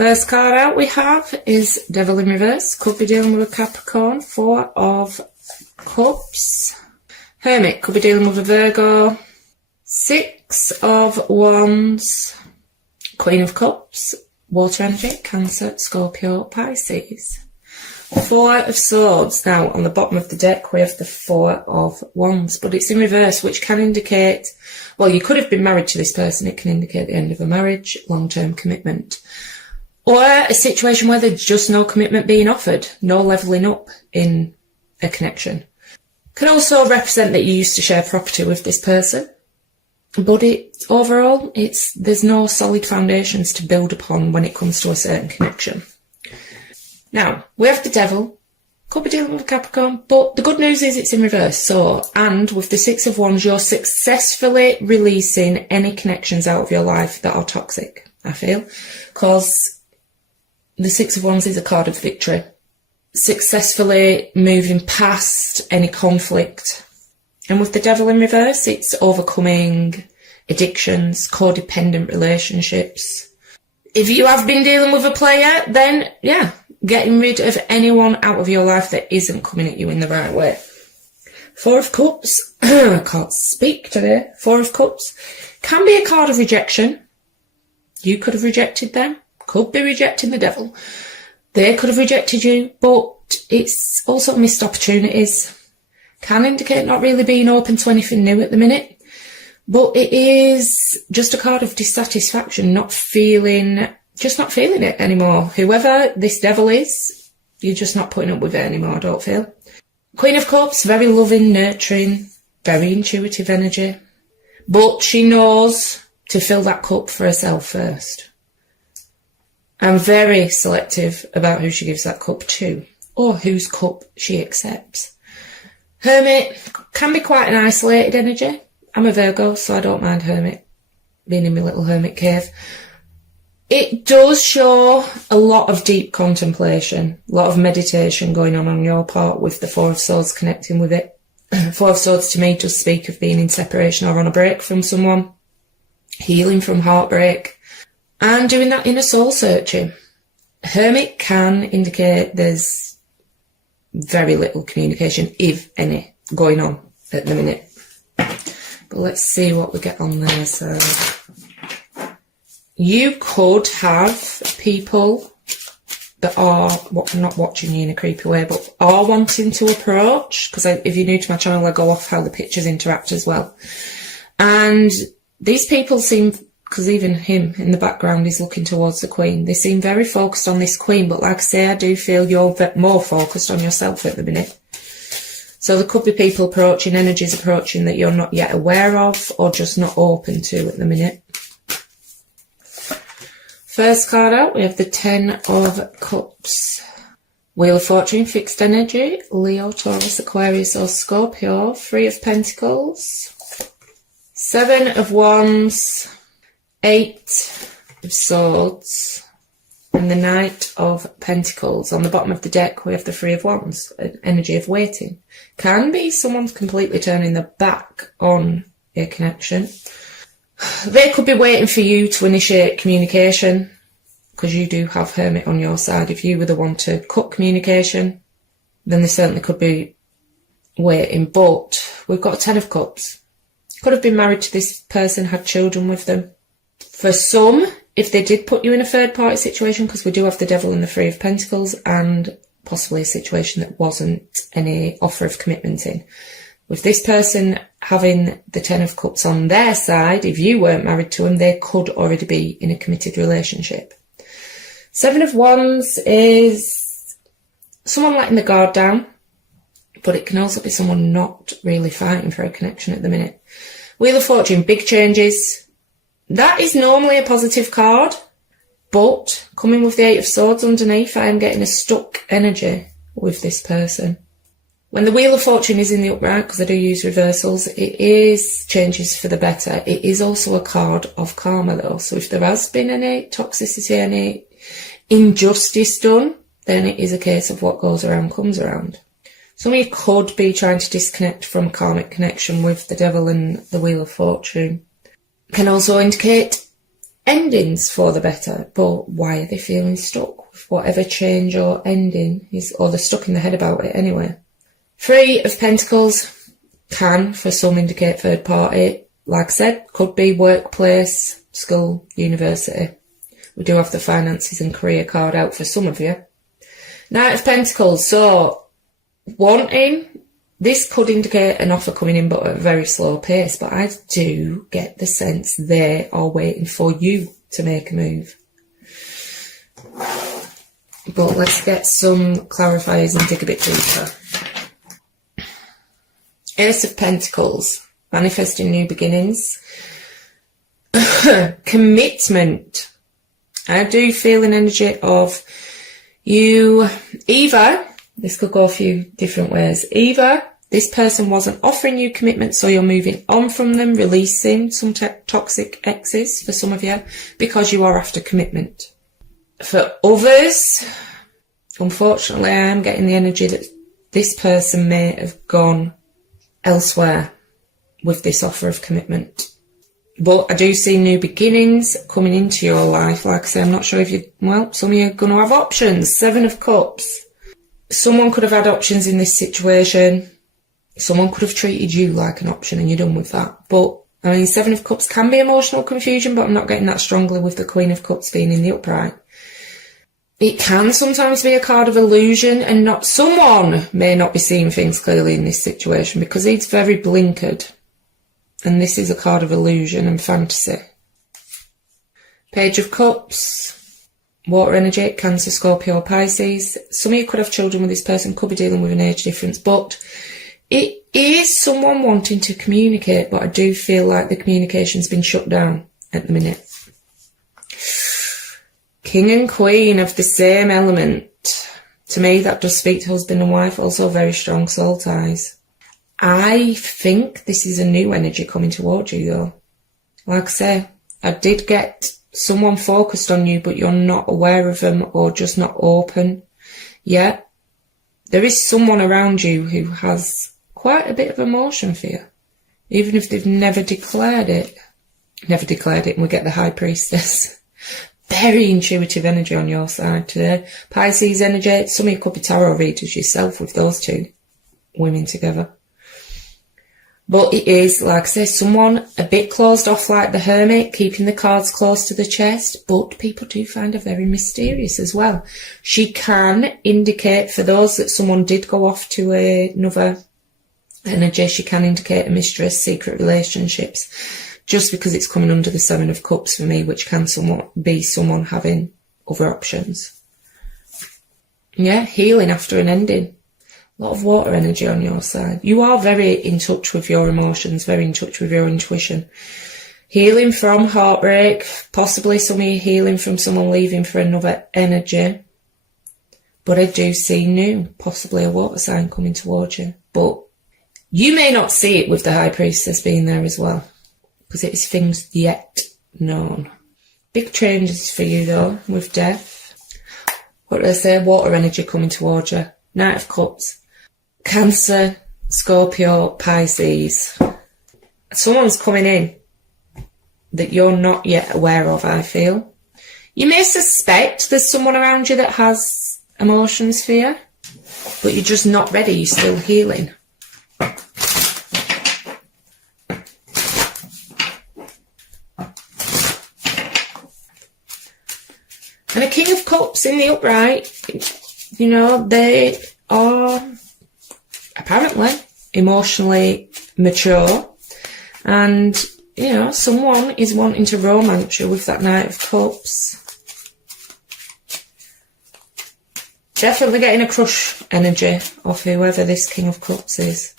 First card out we have is Devil in Reverse. Could be dealing with a Capricorn. 4 of Cups. Hermit. Could be dealing with a Virgo. 6 of Wands. Queen of Cups. Water energy. Cancer, Scorpio, Pisces. 4 of Swords. Now, on the bottom of the deck, we have the 4 of Wands, but it's in reverse, which can indicate, well, you could have been married to this person. It can indicate the end of a marriage, long-term commitment, or a situation where there's just no commitment being offered, no levelling up in a connection. Can also represent that you used to share property with this person, but overall, there's no solid foundations to build upon when it comes to a certain connection. Now, we have the Devil, could be dealing with a Capricorn, but the good news is it's in reverse. So, and with the 6 of Wands, you're successfully releasing any connections out of your life that are toxic, I feel, because the 6 of Wands is a card of victory. Successfully moving past any conflict. And with the Devil in reverse, it's overcoming addictions, codependent relationships. If you have been dealing with a player, then, yeah, getting rid of anyone out of your life that isn't coming at you in the right way. 4 of Cups. I can't speak today. 4 of Cups. Can be a card of rejection. You could have rejected them. Could be rejecting the Devil. They could have rejected you. But it's also missed opportunities. Can indicate not really being open to anything new at the minute. But it is just a card of dissatisfaction, not feeling it anymore. Whoever this Devil is, you're just not putting up with it anymore, I don't feel. Queen of Cups, very loving, nurturing, very intuitive energy. But she knows to fill that cup for herself first. And very selective about who she gives that cup to, or whose cup she accepts. Hermit can be quite an isolated energy. I'm a Virgo, so I don't mind Hermit, being in my little hermit cave. It does show a lot of deep contemplation, a lot of meditation going on your part with the 4 of Swords connecting with it. 4 of Swords to me does speak of being in separation or on a break from someone, healing from heartbreak, and doing that inner soul searching. Hermit can indicate there's very little communication, if any, going on at the minute. But let's see what we get on there. So you could have people that are not watching you in a creepy way, but are wanting to approach, because if you're new to my channel, I go off how the pictures interact as well. And these people seem, because even him in the background is looking towards the Queen, they seem very focused on this Queen, but like I say, I do feel you're more focused on yourself at the minute. So there could be people approaching, energies approaching that you're not yet aware of or just not open to at the minute. First card out, we have the 10 of Cups. Wheel of Fortune, fixed energy, Leo, Taurus, Aquarius or Scorpio. 3 of Pentacles. 7 of Wands. 8 of Swords. And the Knight of Pentacles. On the bottom of the deck, we have the 3 of Wands, an energy of waiting. Can be someone's completely turning their back on a connection. They could be waiting for you to initiate communication, because you do have Hermit on your side. If you were the one to cut communication, then they certainly could be waiting. But we've got a 10 of Cups. Could have been married to this person, had children with them. For some, if they did put you in a third-party situation, because we do have the Devil and the 3 of Pentacles, and possibly a situation that wasn't any offer of commitment in. With this person having the 10 of Cups on their side, if you weren't married to them, they could already be in a committed relationship. 7 of Wands is someone letting the guard down, but it can also be someone not really fighting for a connection at the minute. Wheel of Fortune, big changes. That is normally a positive card, but coming with the 8 of Swords underneath, I am getting a stuck energy with this person. When the Wheel of Fortune is in the upright, because I do use reversals, it is changes for the better. It is also a card of karma though, so if there has been any toxicity, any injustice done, then it is a case of what goes around comes around. Some of you could be trying to disconnect from a karmic connection with the Devil and the Wheel of Fortune. Can also indicate endings for the better, but why are they feeling stuck with whatever change or ending is, or they're stuck in the head about it anyway. 3 of Pentacles can, for some, indicate third party. Like I said, could be workplace, school, university. We do have the finances and career card out for some of you. Knight of Pentacles, so wanting, this could indicate an offer coming in but at a very slow pace, but I do get the sense they are waiting for you to make a move. But let's get some clarifiers and dig a bit deeper. Ace of Pentacles, manifesting new beginnings. Commitment. I do feel an energy of you either, this could go a few different ways, either this person wasn't offering you commitment, so you're moving on from them, releasing some toxic exes for some of you, because you are after commitment. For others, unfortunately, I am getting the energy that this person may have gone elsewhere with this offer of commitment. But I do see new beginnings coming into your life. Like I say, I'm not sure if some of you are going to have options. 7 of Cups. Someone could have had options in this situation. Someone could have treated you like an option and you're done with that. But, I mean, 7 of Cups can be emotional confusion, but I'm not getting that strongly with the Queen of Cups being in the upright. It can sometimes be a card of illusion, and not someone may not be seeing things clearly in this situation because it's very blinkered. And this is a card of illusion and fantasy. Page of Cups, water energy, Cancer, Scorpio, Pisces. Some of you could have children with this person, could be dealing with an age difference, but it is someone wanting to communicate, but I do feel like the communication's been shut down at the minute. King and Queen of the same element. To me, that does speak to husband and wife, also very strong soul ties. I think this is a new energy coming towards you, though. Like I say, I did get someone focused on you, but you're not aware of them or just not open yet. There is someone around you who has quite a bit of emotion for you, even if they've never declared it. Never declared it, and we get the High Priestess. Very intuitive energy on your side today. Pisces energy, some of you could be tarot readers yourself with those two women together. But it is, like I say, someone a bit closed off like the Hermit, keeping the cards close to the chest, but people do find her very mysterious as well. She can indicate, for those that someone did go off to another energy, she can indicate a mistress, secret relationships, just because it's coming under the 7 of Cups for me, which can somewhat be someone having other options. Yeah, healing after an ending. A lot of water energy on your side. You are very in touch with your emotions, very in touch with your intuition. Healing from heartbreak, possibly some of you healing from someone leaving for another energy. But I do see new, possibly a water sign coming towards you. But you may not see it with the High Priestess being there as well, because it is things yet known. Big changes for you though, with death. What did I say? Water energy coming towards you. Knight of Cups. Cancer, Scorpio, Pisces. Someone's coming in that you're not yet aware of, I feel. You may suspect there's someone around you that has emotions for you, but you're just not ready, you're still healing. And a King of Cups in the upright, you know, they are apparently emotionally mature, and, you know, someone is wanting to romance you with that Knight of Cups. Definitely getting a crush energy off whoever this King of Cups is.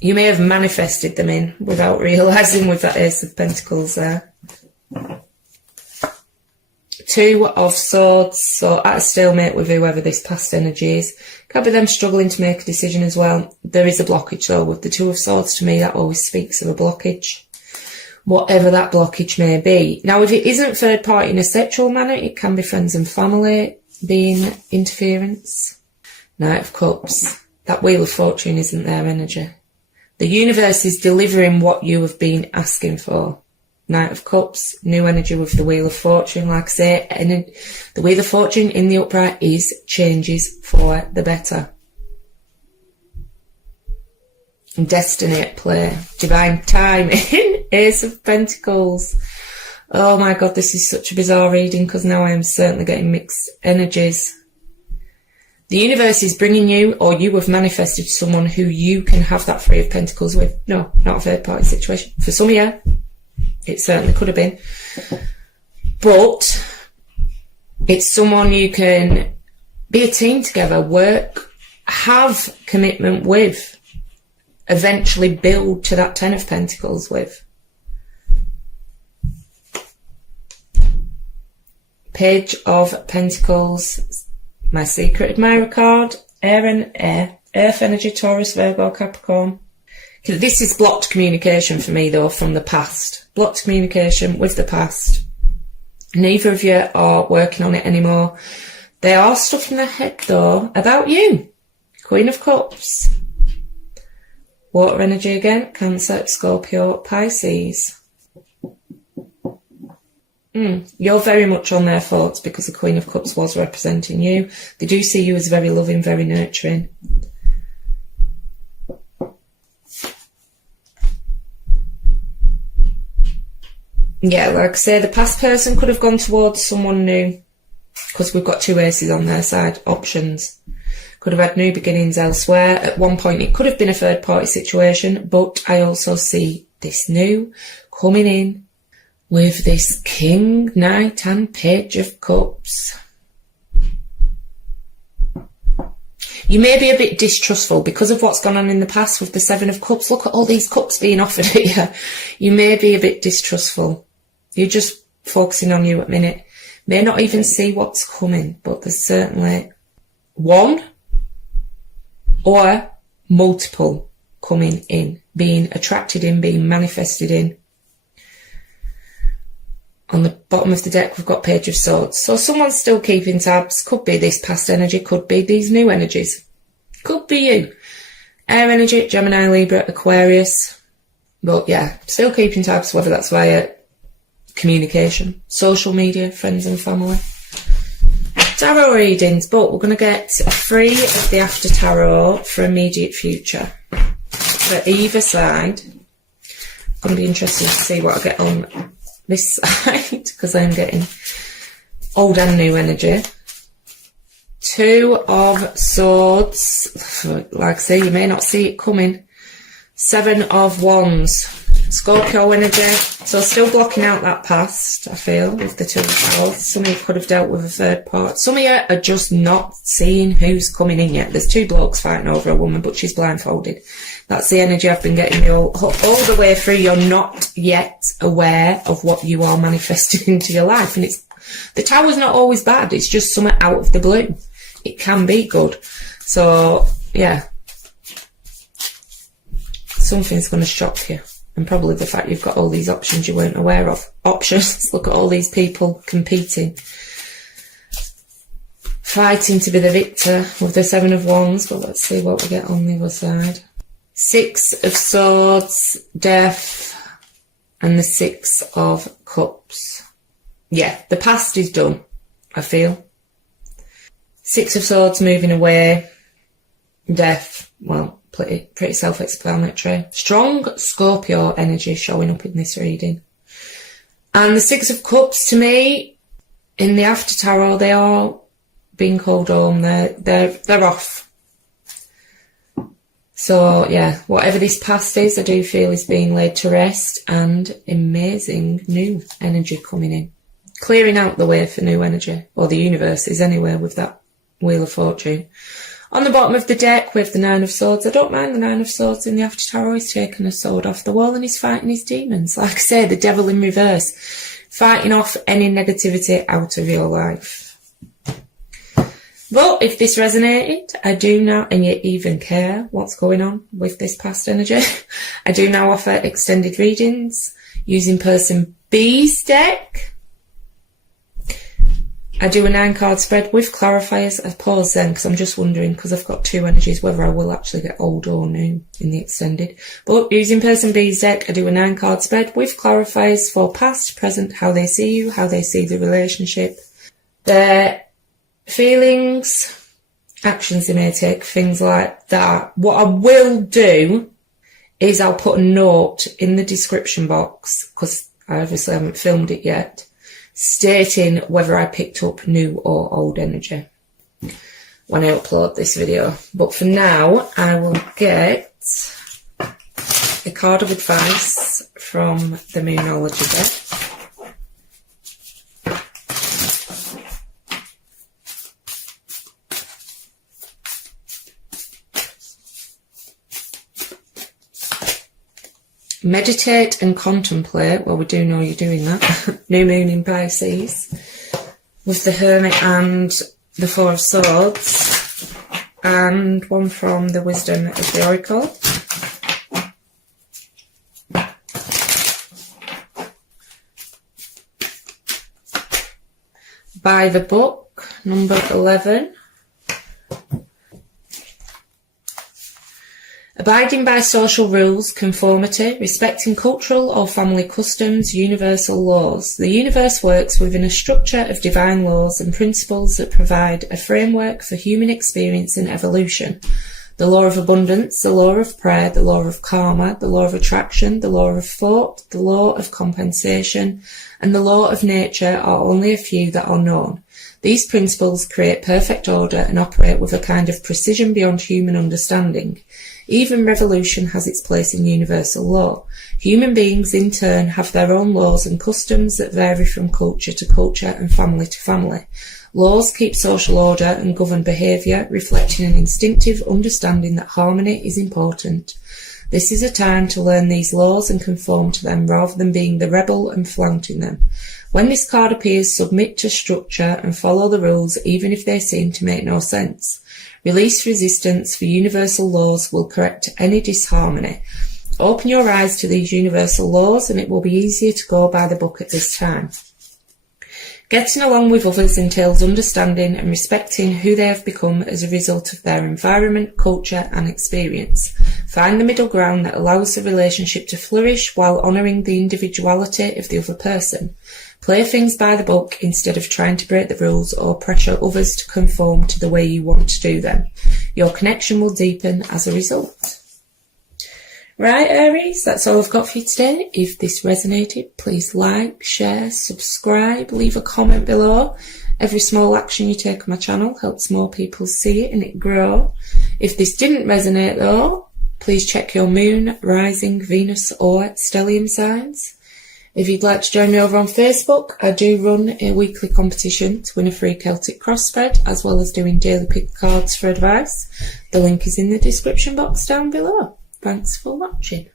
You may have manifested them in without realising with that Ace of Pentacles there. 2 of Swords, so at a stalemate with whoever this past energy is. Could be them struggling to make a decision as well. There is a blockage though with the 2 of Swords. To me, that always speaks of a blockage, whatever that blockage may be. Now, if it isn't third party in a sexual manner, it can be friends and family being interference. Knight of Cups. That Wheel of Fortune isn't their energy. The universe is delivering what you have been asking for. Knight of Cups, new energy with the Wheel of Fortune. Like I say, and the Wheel of Fortune in the upright is changes for the better. And destiny at play. Divine timing. Ace of Pentacles. Oh my God, this is such a bizarre reading because now I am certainly getting mixed energies. The universe is bringing you, or you have manifested someone who you can have that Three of Pentacles with. No, not a third party situation. For some of you, it certainly could have been. But it's someone you can be a team together, work, have commitment with, eventually build to that Ten of Pentacles with. Page of Pentacles, my secret admirer card, air and air, earth energy, Taurus, Virgo, Capricorn. This is blocked communication for me though from the past. Blocked communication with the past. Neither of you are working on it anymore. They are stuck in their head though about you. Queen of Cups. Water energy again, Cancer, Scorpio, Pisces. You're very much on their thoughts because the Queen of Cups was representing you. They do see you as very loving, very nurturing. Yeah, like I say, the past person could have gone towards someone new because we've got two aces on their side, options. Could have had new beginnings elsewhere. At one point, it could have been a third party situation, but I also see this new coming in with this King, Knight and Page of Cups. You may be a bit distrustful because of what's gone on in the past with the Seven of Cups. Look at all these cups being offered at you. You may be a bit distrustful. You're just focusing on you at the minute. May not even see what's coming, but there's certainly one or multiple coming in, being attracted in, being manifested in. On the bottom of the deck, we've got Page of Swords. So someone's still keeping tabs. Could be this past energy, could be these new energies. Could be you. Air energy, Gemini, Libra, Aquarius. But yeah, still keeping tabs, whether that's via communication, social media, friends and family. Tarot readings, but we're going to get 3 of the After Tarot for immediate future. For either side. Going to be interested to see what I get on this side, because I'm getting old and new energy. 2 of Swords. Like I say, you may not see it coming. 7 of Wands. Scorpio energy. So still blocking out that past, I feel, with the 2 of Swords. Some of you could have dealt with a third part. Some of you are just not seeing who's coming in yet. There's 2 blokes fighting over a woman, but she's blindfolded. That's the energy I've been getting all the way through. You're not yet aware of what you are manifesting into your life. And it's the Tower's not always bad. It's just something out of the blue. It can be good. So, yeah. Something's going to shock you. And probably the fact you've got all these options you weren't aware of. Options. Look at all these people competing. Fighting to be the victor with the 7 of Wands. But let's see what we get on the other side. 6 of Swords, Death, and the 6 of Cups. Yeah, the past is done, I feel. 6 of Swords moving away. Death, well, pretty self-explanatory. Strong Scorpio energy showing up in this reading. And the 6 of Cups, to me, in the After Tarot, they are being called home. They're off. So, yeah, whatever this past is, I do feel is being laid to rest, and amazing new energy coming in. Clearing out the way for new energy, or the universe is anywhere with that Wheel of Fortune. On the bottom of the deck with the 9 of Swords, I don't mind the 9 of Swords in the After Tarot. He's taken a sword off the wall and he's fighting his demons. Like I say, the devil in reverse. Fighting off any negativity out of your life. But if this resonated, I do now, and you even care what's going on with this past energy, I do now offer extended readings using person B's deck. I do a 9 card spread with clarifiers. I pause then because I'm just wondering, because I've got 2 energies, whether I will actually get old or new in the extended. But using Person B's deck, I do a 9 card spread with clarifiers for past, present, how they see you, how they see the relationship, their feelings, actions they may take, things like that. What I will do is I'll put a note in the description box, because I obviously haven't filmed it yet, stating whether I picked up new or old energy when I upload this video. But for now, I will get a card of advice from the Moonology deck. Meditate and contemplate. Well, we do know you're doing that. New moon in Pisces. With the Hermit and the Four of Swords. And one from the Wisdom of the Oracle. By the Book, number 11. Abiding by social rules, conformity, respecting cultural or family customs, universal laws. The universe works within a structure of divine laws and principles that provide a framework for human experience and evolution. The law of abundance, the law of prayer, the law of karma, the law of attraction, the law of thought, the law of compensation, and the law of nature are only a few that are known. These principles create perfect order and operate with a kind of precision beyond human understanding. Even revolution has its place in universal law. Human beings, in turn, have their own laws and customs that vary from culture to culture and family to family. Laws keep social order and govern behaviour, reflecting an instinctive understanding that harmony is important. This is a time to learn these laws and conform to them rather than being the rebel and flaunting them. When this card appears, submit to structure and follow the rules even if they seem to make no sense. Release resistance, for universal laws will correct any disharmony. Open your eyes to these universal laws and it will be easier to go by the book at this time. Getting along with others entails understanding and respecting who they have become as a result of their environment, culture and experience. Find the middle ground that allows the relationship to flourish while honouring the individuality of the other person. Play things by the book instead of trying to break the rules or pressure others to conform to the way you want to do them. Your connection will deepen as a result. Right, Aries, that's all I've got for you today. If this resonated, please like, share, subscribe, leave a comment below. Every small action you take on my channel helps more people see it and it grow. If this didn't resonate though, please check your moon, rising, Venus or stellium signs. If you'd like to join me over on Facebook, I do run a weekly competition to win a free Celtic cross spread, as well as doing daily pick cards for advice. The link is in the description box down below. Thanks for watching.